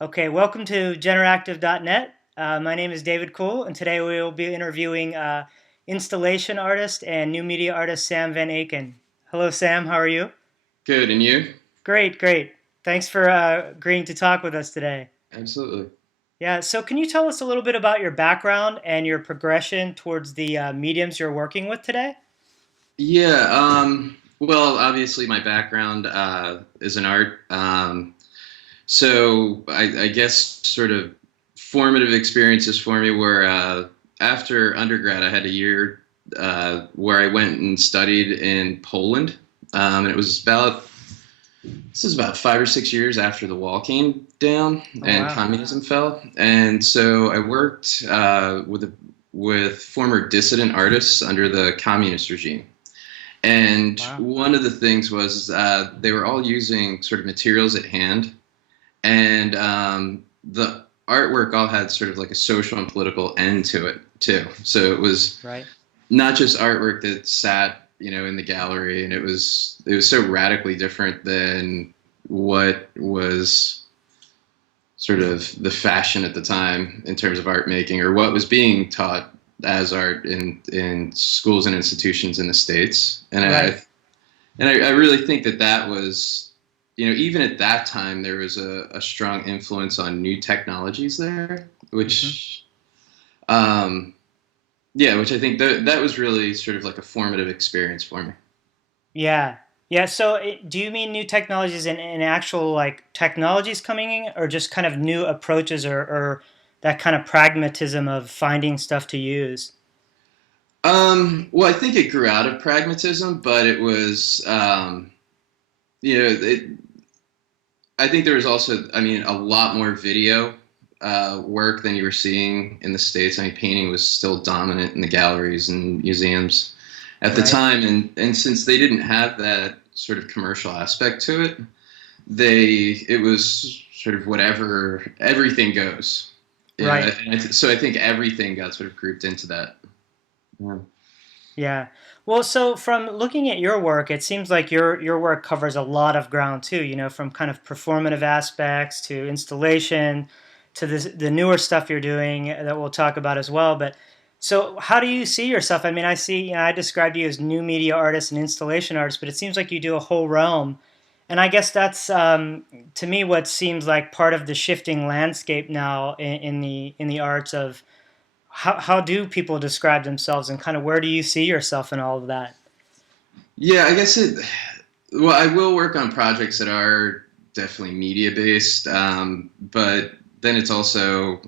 Okay, welcome to Generactive.net. My name is David Cool, and today we will be interviewing installation artist and new media artist Sam Van Aken. Hello, Sam. How are you? Good, and you? Great, great. Thanks for agreeing to talk with us today. Absolutely. Yeah, so can you tell us a little bit about your background and your progression towards the mediums you're working with today? Yeah, well, obviously my background is in art. So I guess sort of formative experiences for me were after undergrad, I had a year where I went and studied in Poland. And this is about 5 or 6 years after the wall came down Oh, and wow. communism fell. And so I worked with former dissident artists under the communist regime. And Wow. one of the things was they were all using sort of materials at hand, and the artwork all had sort of like a social and political end to it too. So it was Right. not just artwork that sat, in the gallery, and it was so radically different than what was sort of the fashion at the time in terms of art making, or what was being taught as art in schools and institutions in the States. And Right. I really think that was, even at that time, there was a strong influence on new technologies there, Hmm. um, yeah, which I think that was really sort of like a formative experience for me. Yeah. Yeah. So, do you mean new technologies in actual like technologies coming in, or just kind of new approaches, or that kind of pragmatism of finding stuff to use? Well, I think it grew out of pragmatism, but it was, you know, it, I think there was also, I mean, a lot more video work than you were seeing in the States. I mean, painting was still dominant in the galleries and museums at the Right. time, and since they didn't have that sort of commercial aspect to it, it was sort of whatever, everything goes. Right. So I think everything got sort of grouped into that. Yeah. Yeah. Well, so from looking at your work, it seems like your work covers a lot of ground too. From kind of performative aspects to installation to the newer stuff you're doing that we'll talk about as well. But so, how do you see yourself? I mean, I see. I described you as new media artist and installation artist, but it seems like you do a whole realm. And I guess that's to me what seems like part of the shifting landscape now in the arts of how do people describe themselves, and kind of where do you see yourself in all of that? Yeah, I guess it. Well, I will work on projects that are definitely media based, but then it's also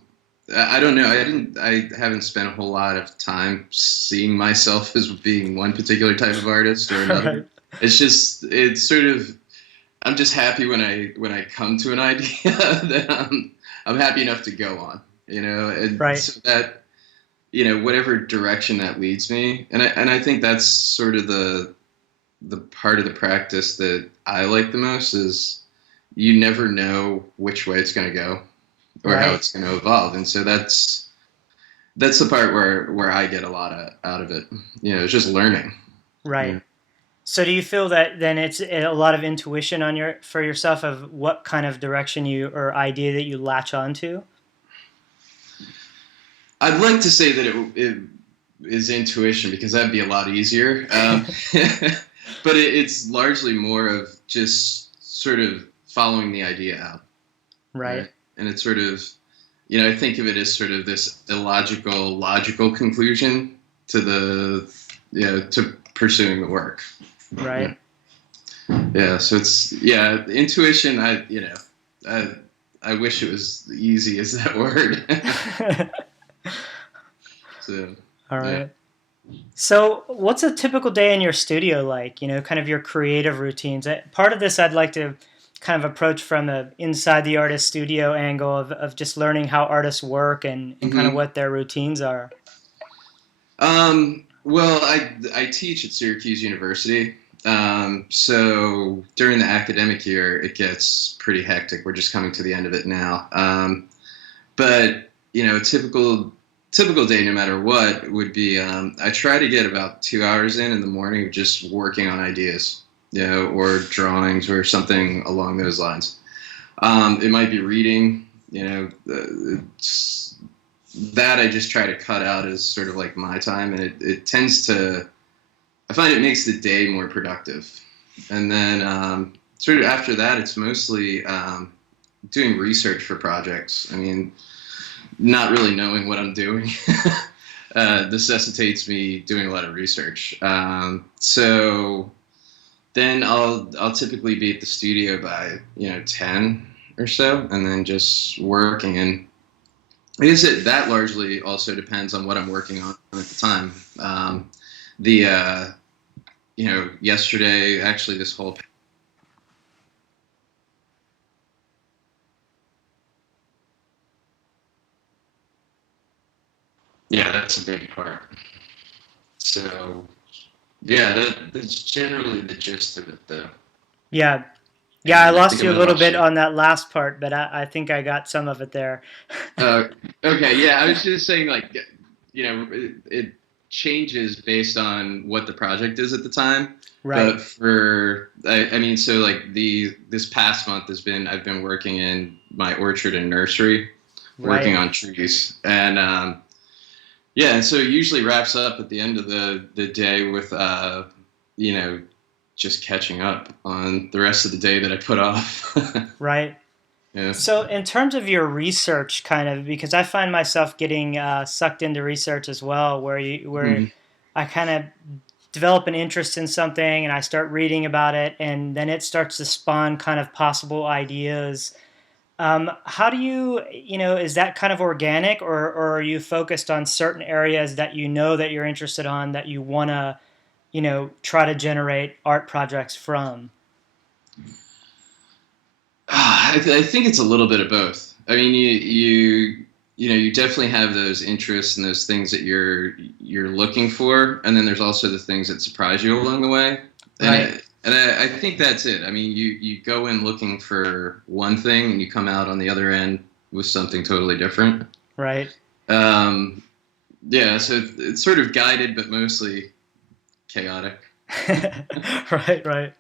I don't know. I haven't spent a whole lot of time seeing myself as being one particular type of artist or another. Right. It's sort of I'm just happy when I come to an idea that I'm happy enough to go on, and Right. so that whatever direction that leads me, and I think that's sort of the part of the practice that I like the most is you never know which way it's going to go or how Right. it's going to evolve, and so that's the part where I get a lot out of it. It's just learning. Right. Yeah. So do you feel that then it's a lot of intuition on your for yourself of what kind of direction you or idea that you latch onto? I'd like to say that it is intuition because that'd be a lot easier. But it's largely more of just sort of following the idea out, Right. right? And it's sort of, I think of it as sort of this illogical, logical conclusion to to pursuing the work. Yeah, Right. yeah. So it's intuition. I I wish it was easy as that word. So All yeah. right. So, what's a typical day in your studio like? Kind of your creative routines. Part of this I'd like to kind of approach from a inside the artist studio angle of just learning how artists work and kind of Hmm. what their routines are. Well, I teach at Syracuse University. So during the academic year, it gets pretty hectic. We're just coming to the end of it now. But a typical day, no matter what, would be I try to get about 2 hours in the morning of just working on ideas, or drawings or something along those lines. It might be reading. it's, that I just try to cut out as sort of like my time, and it tends to, I find it makes the day more productive. And then sort of after that, it's mostly doing research for projects. I mean, not really knowing what I'm doing necessitates me doing a lot of research. So then I'll typically be at the studio by 10 or so, and then just working. And I guess that largely also depends on what I'm working on at the time. The yesterday, actually, this whole, yeah, that's a big part. So yeah, that's generally the gist of it, though. Yeah. Yeah, I And I think lost I'm you a gonna little watch bit it. on that last part, but I think I got some of it there. Uh, okay, yeah, I was just saying, like, it changes based on what the project is at the time. Right. But I mean, so like this past month has been, I've been working in my orchard and nursery, working Right. on trees, and yeah, and so it usually wraps up at the end of the day with you know, just catching up on the rest of the day that I put off. Right. Yeah. So, in terms of your research, kind of, because I find myself getting sucked into research as well, where Mhm. I kind of develop an interest in something and I start reading about it, and then it starts to spawn kind of possible ideas. How do you, is that kind of organic, or are you focused on certain areas that you know that you're interested on that you want to, try to generate art projects from? I think it's a little bit of both. I mean, you definitely have those interests and those things that you're looking for, and then there's also the things that surprise you along the way. And Right. I think that's it. I mean, you go in looking for one thing, and you come out on the other end with something totally different. Right. Um, yeah, so it's sort of guided, but mostly chaotic. Right. Right.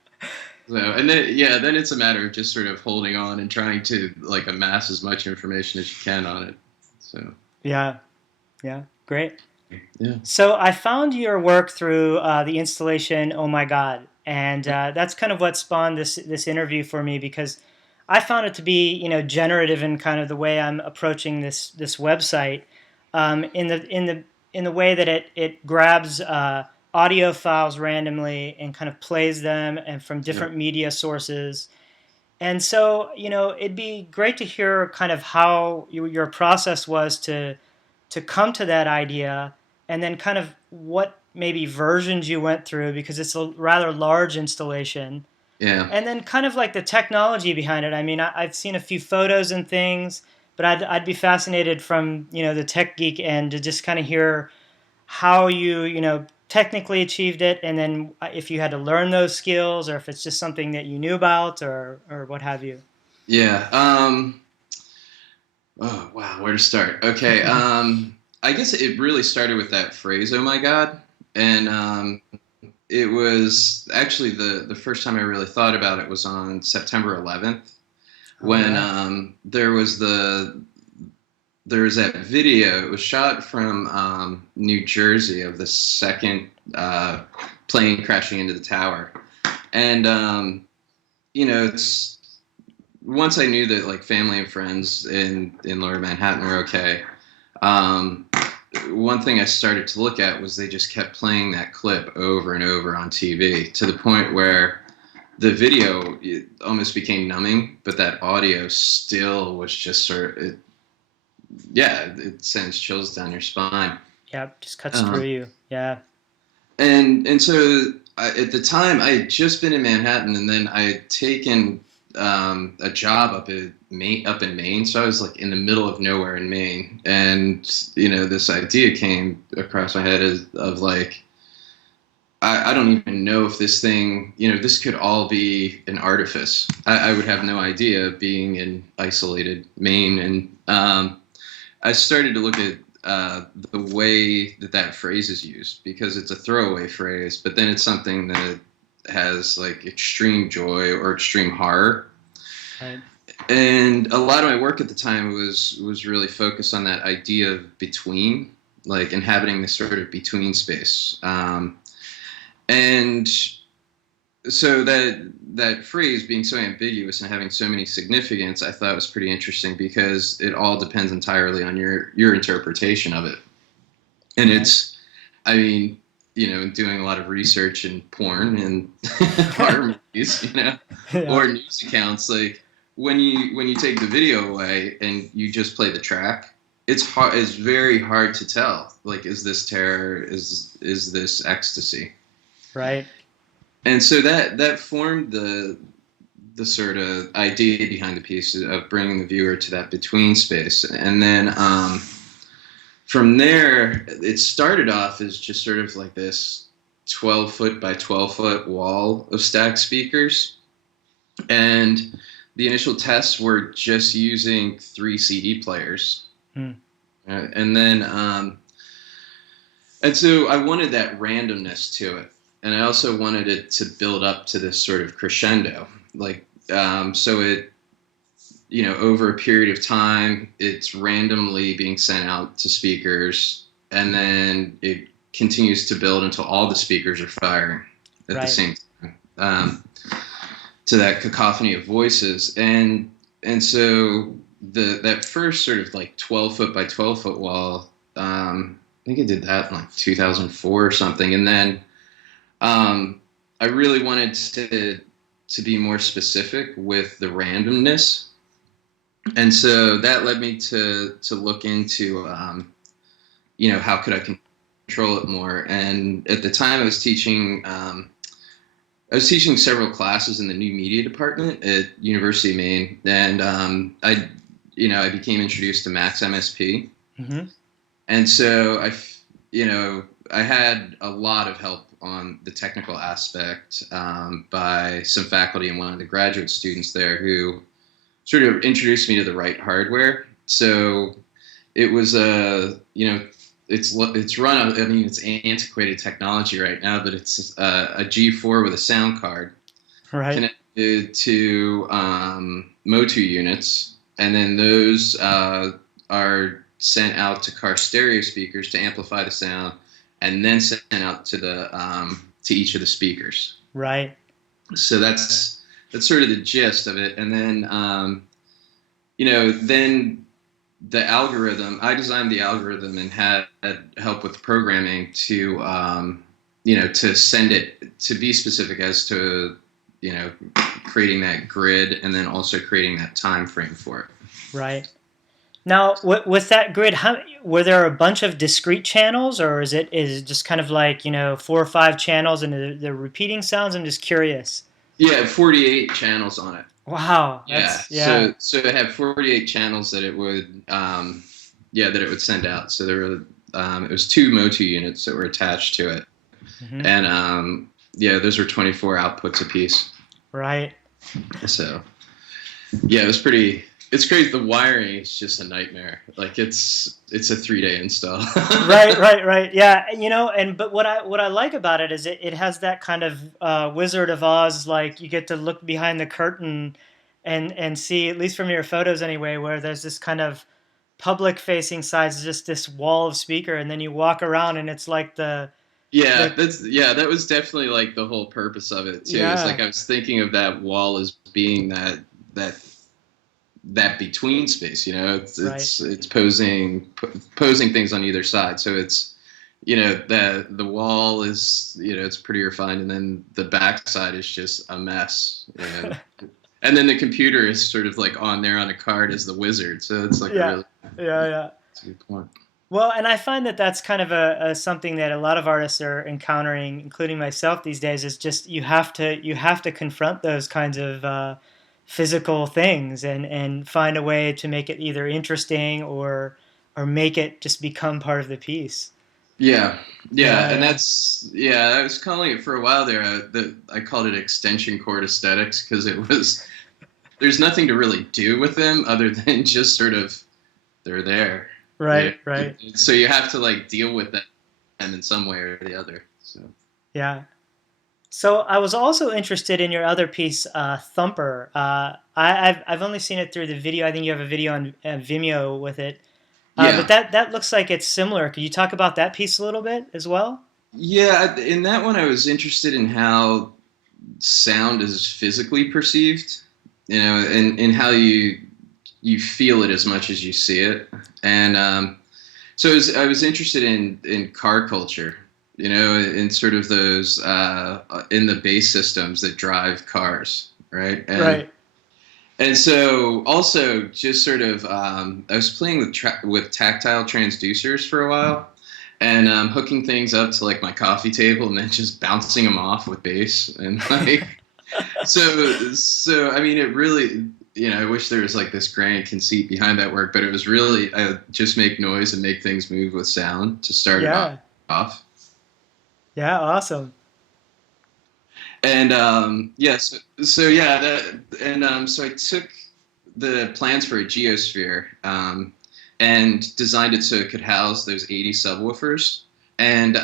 So, and then yeah, then it's a matter of just sort of holding on and trying to like amass as much information as you can on it. So Yeah. Yeah. Great. yeah, So I found your work through the installation "Oh My God," and that's kind of what spawned this interview for me, because I found it to be, generative in kind of the way I'm approaching this website, in the way that it grabs audio files randomly and kind of plays them and from yeah, different media sources. And so, it'd be great to hear kind of how your process was to come to that idea, and then kind of what maybe versions you went through, because it's a rather large installation, yeah, and then kind of like the technology behind it. I mean, I've seen a few photos and things, but I'd be fascinated from the tech geek end to just kind of hear how you technically achieved it, and then if you had to learn those skills, or if it's just something that you knew about, or what have you. yeah. Oh wow, where to start? Okay. I guess it really started with that phrase, "Oh my God," and it was actually the first time I really thought about it was on September 11th All when right. there was that video. It was shot from New Jersey of the second plane crashing into the tower, and it's once I knew that like family and friends in Lower Manhattan were okay. Um, One thing I started to look at was they just kept playing that clip over and over on TV to the point where the video it almost became numbing, but that audio still was just yeah, it sends chills down your spine. Yeah, just cuts through Um, you. Yeah. and so at the time, I had just been in Manhattan, and then I had taken a job up in Maine. So I was like in the middle of nowhere in Maine, and this idea came across my head of like I don't even know if this thing, this could all be an artifice. I would have no idea being in isolated Maine, and I started to look at the way that phrase is used because it's a throwaway phrase, but then it's something that has like extreme joy or extreme horror. Right. And a lot of my work at the time was really focused on that idea of between, like inhabiting this sort of between space. And so that phrase being so ambiguous and having so many significance, I thought was pretty interesting because it all depends entirely on your interpretation of it. And Right. it's, I mean, doing a lot of research in porn and horror movies, Yeah. or news accounts, like when you take the video away and you just play the track, it's hard. It's very hard to tell. Like, is this terror? Is this ecstasy? Right. And so that formed the sort of idea behind the piece of bringing the viewer to that between space, and then from there, it started off as just sort of like this 12-foot by 12-foot wall of stacked speakers. And the initial tests were just using 3 CD players. Hmm. And then, and so I wanted that randomness to it. And I also wanted it to build up to this sort of crescendo. Like, so it, over a period of time, it's randomly being sent out to speakers, and then it continues to build until all the speakers are firing at the Right. same time, to that cacophony of voices. And so that first sort of like 12-foot by 12-foot wall, I think I did that in like 2004 or something, and then I really wanted to be more specific with the randomness, and so that led me to look into how could I control it more. And at the time, I was teaching several classes in the new media department at University of Maine, and I became introduced to Max MSP, Hmm. and so I had a lot of help on the technical aspect by some faculty and one of the graduate students there who sort of introduced me to the right hardware. So it was it's run on, I mean, it's antiquated technology right now, but it's a G4 with a sound card Right. connected to Motu units, and then those are sent out to car stereo speakers to amplify the sound, and then sent out to each of the speakers. Right. So that's sort of the gist of it. And then then the algorithm, I designed the algorithm and had help with programming to send it to be specific as to, creating that grid and then also creating that time frame for it. Right. Now, with that grid, were there a bunch of discrete channels, or is it just kind of like 4 or 5 channels and they're repeating sounds? I'm just curious. Yeah, 48 channels on it. Wow, Yeah, yeah. so it had 48 channels that it would send out. So there were it was 2 Motu units that were attached to it, Hmm. and those were 24 outputs apiece. Right. So yeah, it was pretty. It's crazy. The wiring is just a nightmare. Like it's a 3-day install. Right, right, right. Yeah, but what I like about it is it has that kind of Wizard of Oz, like you get to look behind the curtain and see, at least from your photos anyway, where there's this kind of public facing sides, just this wall of speaker, and then you walk around and it's like Yeah, the that was definitely like the whole purpose of it too. It's like yeah, I was thinking of that wall as being that that between space. right, It's posing things on either side. So it's the wall is it's pretty refined, and then the back side is just a mess. And then the computer is sort of like on there on a card as the wizard. So it's like a yeah, really yeah, yeah. it's a good point. Well, and I find that that's kind of a something that a lot of artists are encountering, including myself these days. Is just you have to confront those kinds of physical things and find a way to make it either interesting or make it just become part of the piece. Yeah, yeah, Yeah, and yeah, I was calling it for a while there. I called it extension cord aesthetics because there's nothing to really do with them other than just sort of they're there. Yeah, right, right, so you have to like deal with them in some way or the other. So yeah. So I was also interested in your other piece, Thumper. I've only seen it through the video. I think you have a video on Vimeo with it. But Yeah. that looks like it's similar. Could you talk about that piece a little bit as well? Yeah, in that one, I was interested in how sound is physically perceived, and how you feel it as much as you see it. And so I was interested in car culture, in sort of those in the bass systems that drive cars, right? Right. And so also just sort of I was playing with tactile transducers for a while, and hooking things up to like my coffee table and then just bouncing them off with bass and like so I mean it really, I wish there was like this grand conceit behind that work, but it was really just make noise and make things move with sound to start it Yeah. off. Yeah. Awesome. And so yeah, so I took the plans for a geosphere, and designed it so it could house those 80 subwoofers. And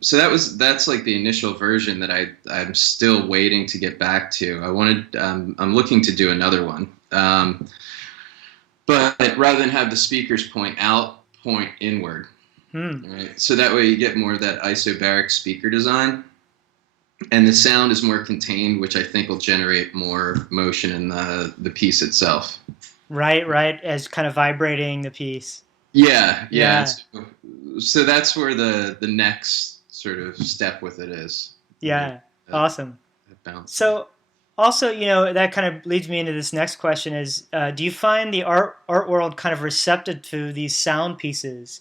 so that's like the initial version that I'm still waiting to get back to. I'm looking to do another one, but rather than have the speakers point out, point inward. Hmm. Right? So that way you get more of that isobaric speaker design, and the sound is more contained, which I think will generate more motion in the piece itself. Right. Right. As kind of vibrating the piece. Yeah, yeah. And Yeah. so that's where the next sort of step with it is. Yeah. That, Awesome. that bouncing. So also, that kind of leads me into this next question is, do you find the art world kind of receptive to these sound pieces?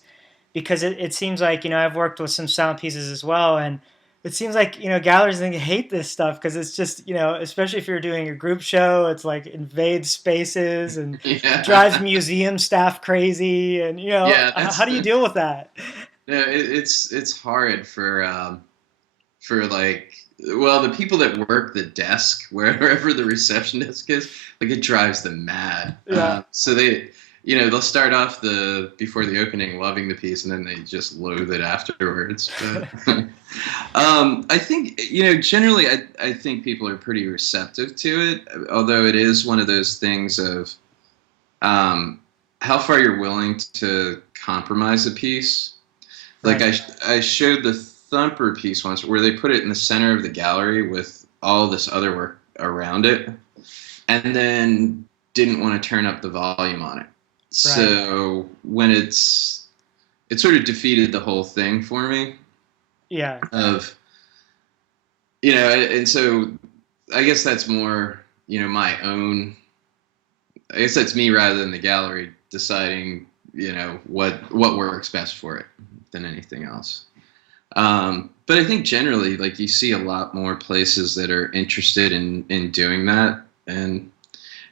Because it seems like, I've worked with some sound pieces as well, and it seems like, galleries think hate this stuff because it's just, especially if you're doing a group show, it's like invades spaces and drives Yeah, museum staff crazy. And, yeah. how do you deal with that? No, it's hard for like, well, the people that work the desk wherever the reception desk is, like it drives them mad. Yeah. So they'll start off the before the opening loving the piece, and then they just loathe it afterwards. But I think, generally I think people are pretty receptive to it, although it is one of those things of um, how far you're willing to compromise a piece. Like Right. I showed the Thumper piece once where they put it in the center of the gallery with all this other work around it, and then didn't want to turn up the volume on it. Right. So when it sort of defeated the whole thing for me Yeah. of, and so I guess that's more, my own, I guess that's me rather than the gallery deciding, what works best for it than anything else. But I think generally, like you see a lot more places that are interested in doing that, and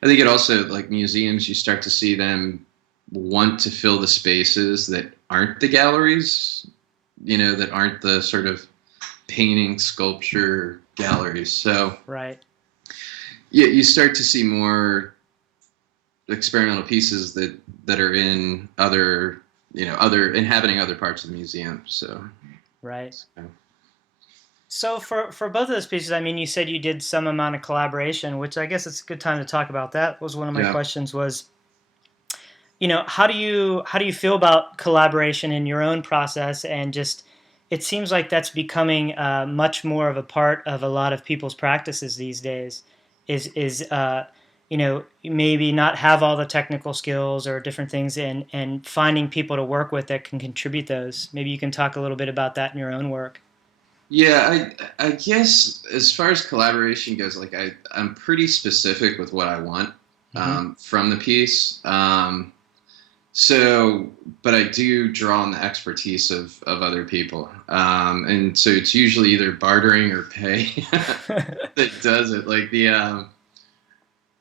I think it also like museums, you start to see them want to fill the spaces that aren't the galleries, that aren't the sort of painting, sculpture galleries. So Right. yeah, you start to see more experimental pieces that are in other, other inhabiting other parts of the museum. Right. So So for both of those pieces, I mean, you said you did some amount of collaboration, which I guess it's a good time to talk about that. Was one of my yeah. questions was, how do you feel about collaboration in your own process, and just it seems like that's becoming much more of a part of a lot of people's practices these days. Is maybe not have all the technical skills or different things, and finding people to work with that can contribute those. Maybe you can talk a little bit about that in your own work. Yeah, I guess as far as collaboration goes, like I'm pretty specific with what I want Hmm. from the piece. So, but I do draw on the expertise of other people, and so it's usually either bartering or pay that does it. Like the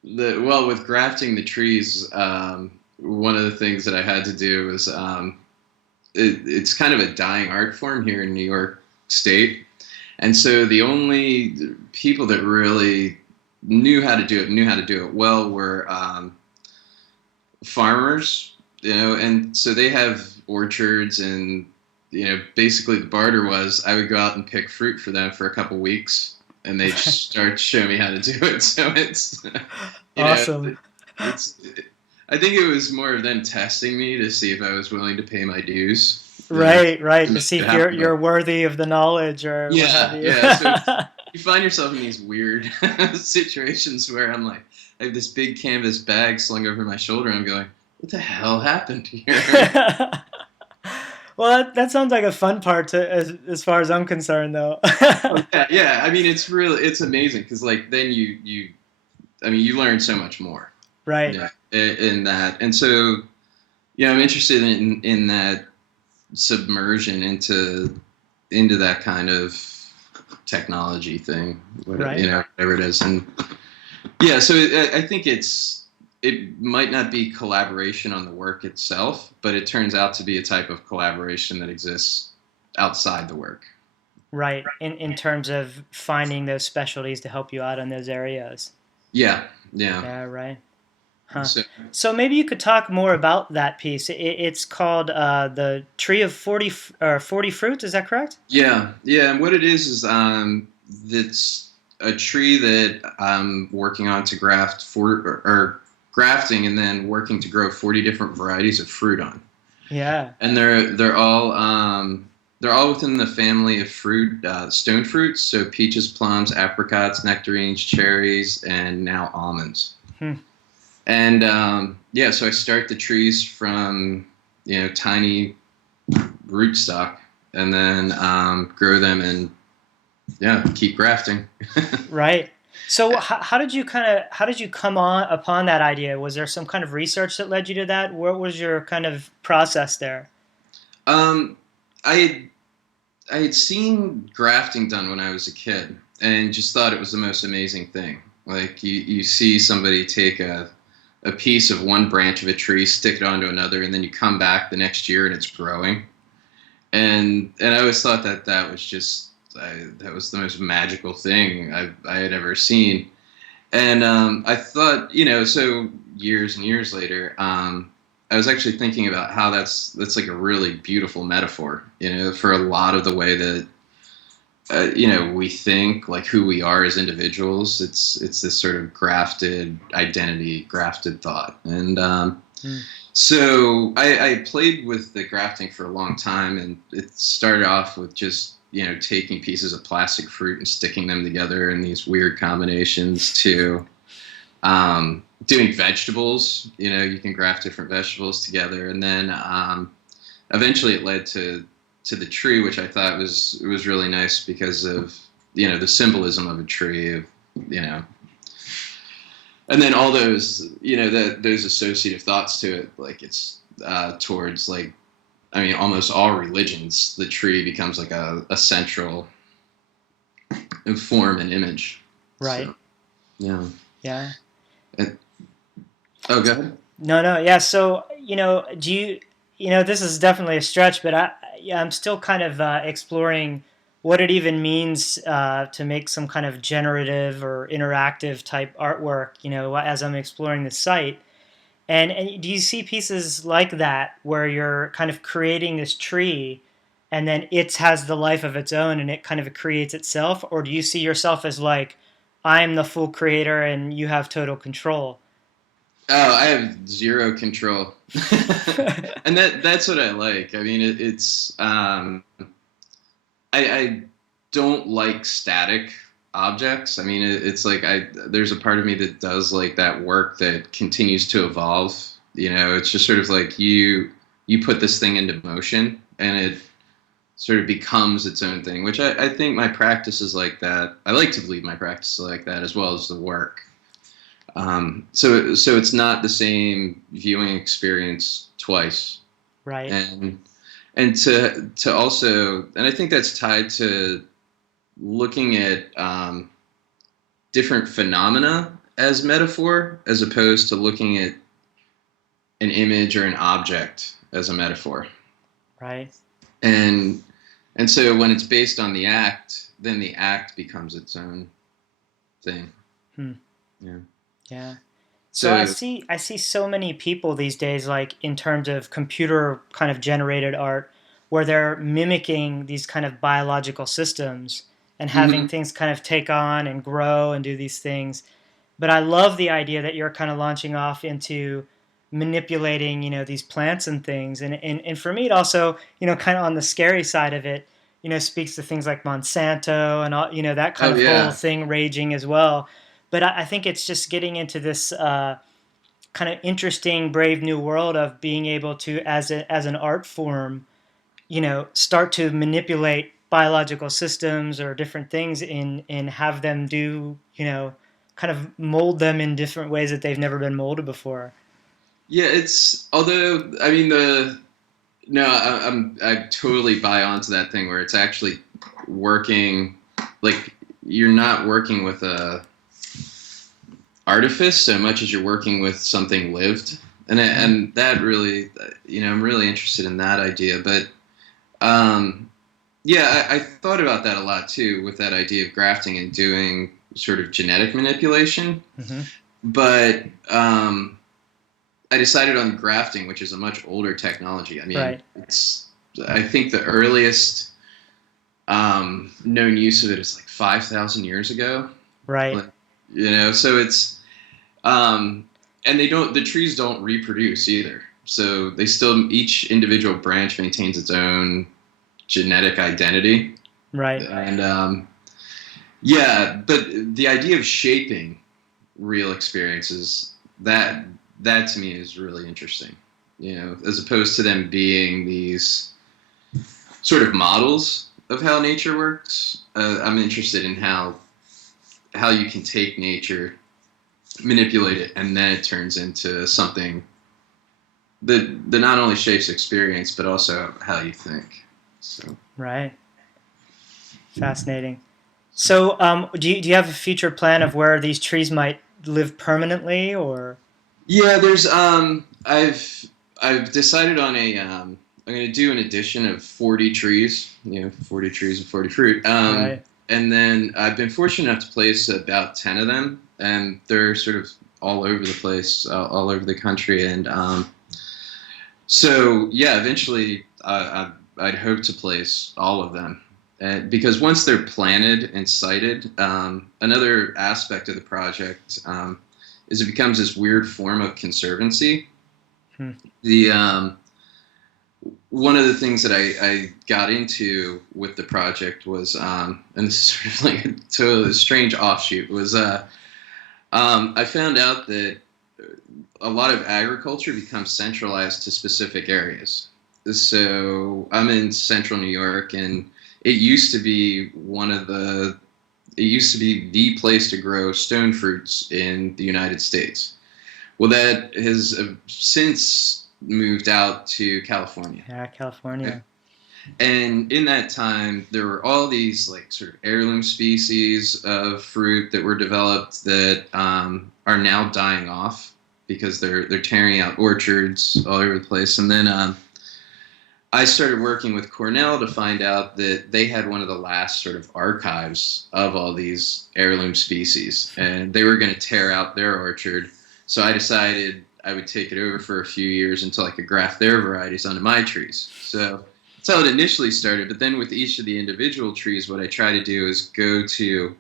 well, with grafting the trees, one of the things that I had to do was it's kind of a dying art form here in New York State. And so the only people that really knew how to do it well were farmers, and so they have orchards, and basically the barter was I would go out and pick fruit for them for a couple weeks, and they start to show me how to do it. So it's, you know, Awesome. it's. I think it was more of them testing me to see if I was willing to pay my dues than Right, right. to To make see it if you're happen. you're worthy of the knowledge or what have Yeah, you. yeah. So you find yourself in these weird situations where I'm like, I have this big canvas bag slung over my shoulder. I'm going, what the hell happened here? Well, that sounds like a fun part to as far as I'm concerned, though. Oh, yeah, yeah. I mean, it's amazing because like then I mean, you learn so much more. Right, Yeah, in that, and so I'm interested in that submersion into that kind of technology thing, right, whatever it is, and yeah. So I think it might not be collaboration on the work itself, but it turns out to be a type of collaboration that exists outside the work. right. In terms of finding those specialties to help you out in those areas. Yeah, yeah. Yeah, right. Huh. So So maybe you could talk more about that piece. It's called the Tree of 40 Fruits. Is that correct? yeah, yeah. And what it is it's a tree that I'm working on to graft or grafting and then working to grow 40 different varieties of fruit on. Yeah. And they're all within the family of fruit, stone fruits. So peaches, plums, apricots, nectarines, cherries, and now almonds. Hmm. And yeah, so I start the trees from tiny rootstock, and then grow them and yeah, keep grafting. Right. So how did you come on upon that idea? Was there some kind of research that led you to that? What was your kind of process there? um, I I had seen grafting done when I was a kid, and just thought it was the most amazing thing. Like you see somebody take a piece of one branch of a tree, stick it onto another, and then you come back the next year and it's growing. And I always thought that was just that was the most magical thing I had ever seen. And I thought, so years and years later, I was actually thinking about how that's like a really beautiful metaphor, for a lot of the way that we think, like who we are as individuals. It's this sort of grafted identity, grafted thought, and Hmm. so I played with the grafting for a long time, and it started off with just taking pieces of plastic fruit and sticking them together in these weird combinations to doing vegetables. You can graft different vegetables together, and then eventually it led to the tree, which I thought was really nice because of the symbolism of a tree of you know and then all those those associative thoughts to it, like it's towards, like, I mean, almost all religions, the tree becomes like a central form and image. Right. So yeah. Yeah. And, oh, go ahead. No, no. Yeah. So, do this is definitely a stretch, but yeah, I'm still kind of exploring what it even means to make some kind of generative or interactive type artwork, as I'm exploring the site. And do you see pieces like that where you're kind of creating this tree and then it has the life of its own and it kind of creates itself? Or do you see yourself as like, I'm the full creator and you have total control? Oh, I have zero control, and that's what I like. I mean, it's I don't like static objects. I mean, it's like there's a part of me that does like that work that continues to evolve. It's just sort of like you put this thing into motion and it sort of becomes its own thing, which I think my practice is like that. I like to believe my practice is like that as well as the work. So it's not the same viewing experience twice, Right. and to also, and I think that's tied to looking at different phenomena as metaphor, as opposed to looking at an image or an object as a metaphor. Right. And so when it's based on the act, then the act becomes its own thing. Hmm. Yeah. Yeah. So I So see I see so many people these days, like in terms of computer kind of generated art, where they're mimicking these kind of biological systems and having Hmm. things kind of take on and grow and do these things. But I love the idea that you're kind of launching off into manipulating, these plants and things. And for me, it also, kind of on the scary side of it, speaks to things like Monsanto and all, that kind Oh of whole yeah. thing raging as well. But I think it's just getting into this kind of interesting, brave new world of being able to, as an art form, start to manipulate biological systems or different things and have them do, kind of mold them in different ways that they've never been molded before. Yeah, it's although I mean the no, I totally buy onto that thing where it's actually working like you're not working with a artifice so much as you're working with something lived, Hmm. and that really I'm really interested in that idea, but um, yeah, I thought about that a lot too with that idea of grafting and doing sort of genetic manipulation, Hmm. but I decided on grafting, which is a much older technology. I mean, Right. it's I think the earliest known use of it is like 5,000 years ago. Right. Like, so it's um, and they don't the trees don't reproduce either. So they still each individual branch maintains its own genetic identity, Right. and yeah, but the idea of shaping real experiences that that to me is really interesting. As opposed to them being these sort of models of how nature works. I'm interested in how you can take nature, manipulate it, and then it turns into something that not only shapes experience but also how you think. So Right. Fascinating. So, do you have a future plan of where these trees might live permanently, or? yeah, there's I've decided on a I'm going to do an addition of 40 trees, 40 trees and 40 fruit. Right. And then I've been fortunate enough to place about 10 of them, and they're sort of all over the place, all over the country. And so, yeah, eventually I'd hope to place all of them. Because once they're planted and sited, another aspect of the project is it becomes this weird form of conservancy. Hmm. The One of the things that I got into with the project was, and this is sort of like a totally strange offshoot, was I found out that a lot of agriculture becomes centralized to specific areas. So I'm in central New York, and it used to be it used to be the place to grow stone fruits in the United States. Well, that has since moved out to California. Yeah, California. And in that time, there were all these like sort of heirloom species of fruit that were developed that are now dying off because they're tearing out orchards all over the place. And then I started working with Cornell to find out that they had one of the last sort of archives of all these heirloom species, and they were going to tear out their orchard. So I decided I would take it over for a few years until I could graft their varieties onto my trees. So that's how it initially started. But then with each of the individual trees, what I try to do is go to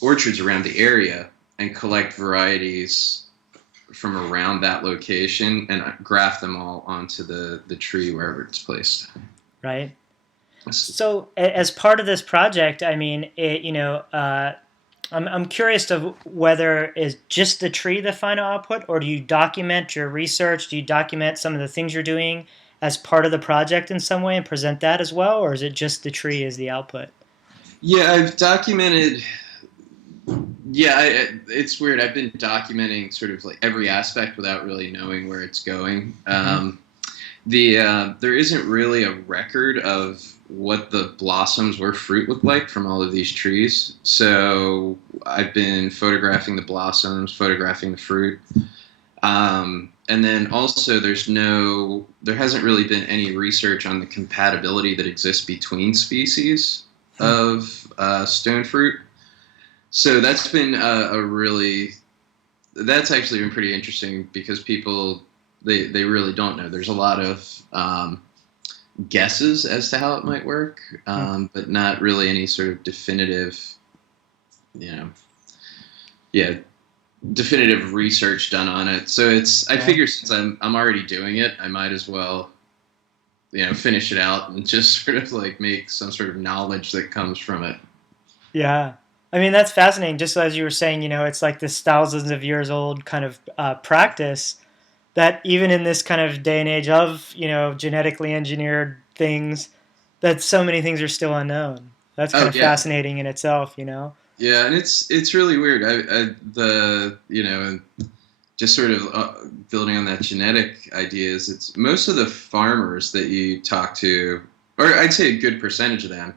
orchards around the area and collect varieties from around that location and graft them all onto the tree wherever it's placed. Right. So, as part of this project, I mean, I'm curious to whether is just the tree the final output, or do you document your research? Do you document some of the things you're doing as part of the project in some way and present that as well, or is it just the tree as the output? Yeah, I've documented. Yeah, it's weird. I've been documenting sort of like every aspect without really knowing where it's going. Hmm. There isn't really a record of what the blossoms or fruit look like from all of these trees. So I've been photographing the blossoms, photographing the fruit, and then also there hasn't really been any research on the compatibility that exists between species of stone fruit. So that's actually been pretty interesting because people they really don't know. There's a lot of guesses as to how it might work, Hmm. but not really any sort of definitive, you know, yeah, definitive research done on it. So it's I Right. figure since I'm already doing it, I might as well finish it out and just sort of like make some sort of knowledge that comes from it. Yeah. I mean, that's fascinating. Just as you were saying, it's like this thousands of years old kind of practice that even in this kind of day and age of, genetically engineered things, that so many things are still unknown. That's kind Oh of yeah, fascinating in itself. yeah, and it's really weird. The just sort of building on that genetic ideas. It's most of the farmers that you talk to, or I'd say a good percentage of them,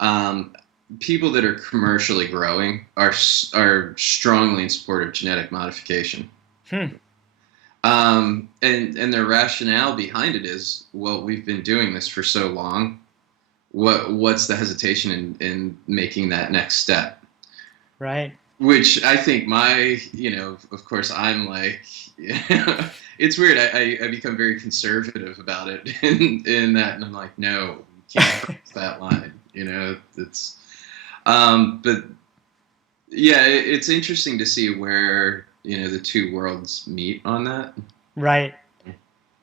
um, people that are commercially growing are strongly in support of genetic modification. Hmm. And their rationale behind it is, well, we've been doing this for so long. What's the hesitation in making that next step? Right. Which I think of course, I'm like, it's weird. I become very conservative about it in that, and I'm like, no, you can't cross that line. It's, but yeah, it's interesting to see where the two worlds meet on that. Right.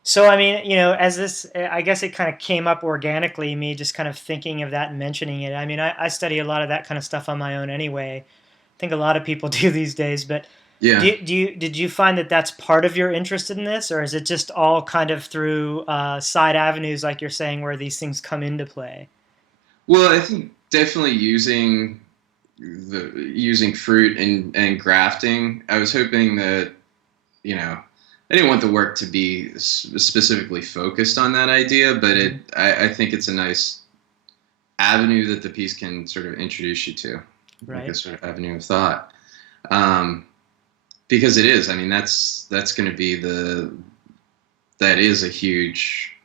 So, I mean, as this, I guess it kind of came up organically, me just kind of thinking of that and mentioning it. I mean, I study a lot of that kind of stuff on my own anyway. I think a lot of people do these days, but Yeah. did you find that that's part of your interest in this, or is it just all kind of through side avenues, like you're saying, where these things come into play? Well, I think definitely using fruit and grafting. I was hoping that you know I didn't want the work to be specifically focused on that idea, but Hmm. I think it's a nice avenue that the piece can sort of introduce you to, like a Right. sort of avenue of thought. Um, because it is. I mean, that's going to be that is a huge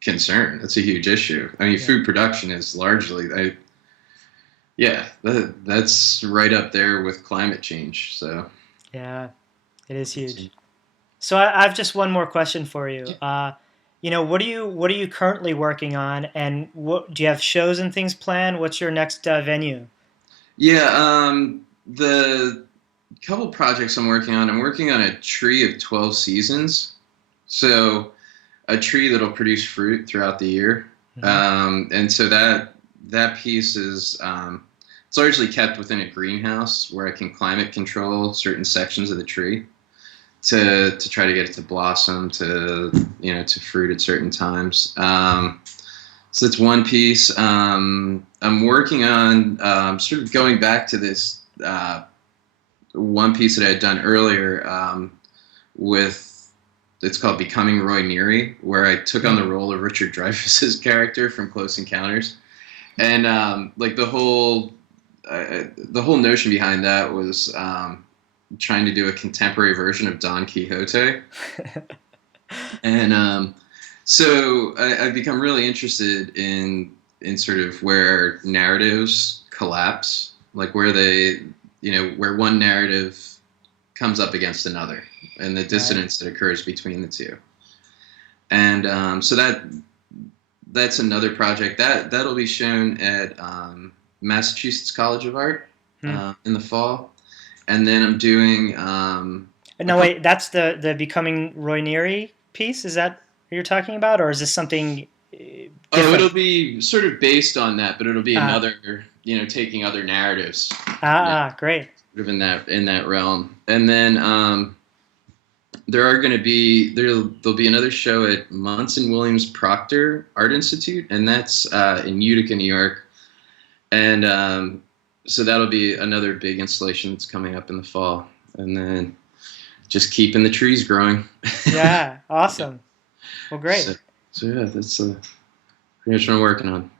concern. That's a huge issue. I mean, Yeah. food production is largely, yeah, that's right up there with climate change. So, Yeah. It is huge. So I've just one more question for you. What are you currently working on, and what do you have shows and things planned? What's your next venue? yeah, the couple projects I'm working on a tree of 12 seasons. So, a tree that'll produce fruit throughout the year. Hmm. And so that piece is it's largely kept within a greenhouse where I can climate control certain sections of the tree to try to get it to blossom to fruit at certain times. So that's one piece. I'm working on sort of going back to this one piece that I had done earlier with it's called Becoming Roy Neary, where I took on the role of Richard Dreyfuss's character from Close Encounters, and like the whole notion behind that was trying to do a contemporary version of Don Quixote, and so I've become really interested in sort of where narratives collapse, like where where one narrative comes up against another, and the Right. dissonance that occurs between the two. And so that's another project that'll be shown at Massachusetts College of Art Hmm. in the fall, and then I'm doing a No, couple. wait. That's the becoming Roy Neary piece. Is that what you're talking about, or is this something Oh, it'll different? be sort of based on that, but it'll be Ah, another, taking other narratives, you know, great. sort of in that realm. And then there'll be another show at Munson Williams Proctor Art Institute, and that's in Utica, New York. And so that'll be another big installation that's coming up in the fall. And then just keeping the trees growing. Yeah. Yeah. Awesome. Well, great. So, so yeah, that's pretty much what I'm working on.